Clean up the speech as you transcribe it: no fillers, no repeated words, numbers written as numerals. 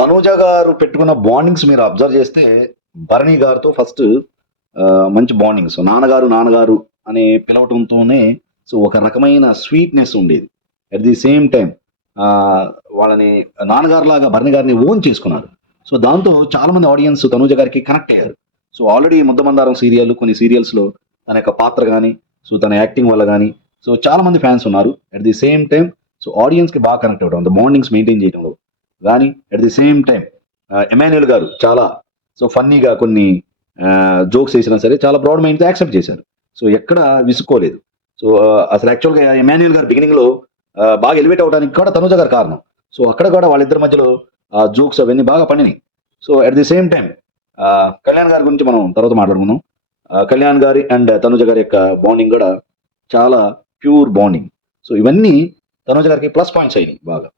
తనూజ గారు పెట్టుకున్న బాండింగ్స్ మీరు అబ్జర్వ్ చేస్తే భరణి గారితో ఫస్ట్ మంచి బాండింగ్స్ నాన్నగారు నాన్నగారు అనే పిలవటంతోనే సో ఒక రకమైన స్వీట్నెస్ ఉండేది. అట్ ది సేమ్ టైం వాళ్ళని నాన్నగారు లాగా భరణి గారిని ఓన్ చేసుకున్నారు. సో దాంతో చాలా మంది ఆడియన్స్ తనూజ గారికి కనెక్ట్ అయ్యారు. సో ఆల్రెడీ ముద్దమందారం సీరియల్ కొన్ని సీరియల్స్లో తన యొక్క పాత్ర కానీ సో తన యాక్టింగ్ వల్ల కానీ సో చాలా మంది ఫ్యాన్స్ ఉన్నారు. At the same time so ఆడియన్స్కి బాగా కనెక్ట్ అవ్వడం ద బాండింగ్స్ మెయింటైన్ చేయడంలో కానీ at the same time Emmanuel గారు చాలా సో ఫన్నీగా కొన్ని జోక్స్ వేసినా సరే చాలా బ్రాడ్ మైండ్తో యాక్సెప్ట్ చేశారు. సో ఎక్కడ విసుకోలేదు. సో అసలు యాక్చువల్గా ఎమాన్యుయల్ గారు బిగినింగ్లో బాగా ఎలివేట్ అవడానికి కూడా తనుజ గారు కారణం. సో అక్కడ కూడా వాళ్ళిద్దరి మధ్యలో జోక్స్ అవన్నీ బాగా పండినాయి. So at the same time Kalyan గారి గురించి మనం తర్వాత మాట్లాడుకుందాం. కళ్యాణ్ గారి అండ్ తనుజ గారి యొక్క బాండింగ్ కూడా చాలా ప్యూర్ బాండింగ్. సో ఇవన్నీ తనుజ గారికి ప్లస్ పాయింట్స్ అయినాయి బాగా.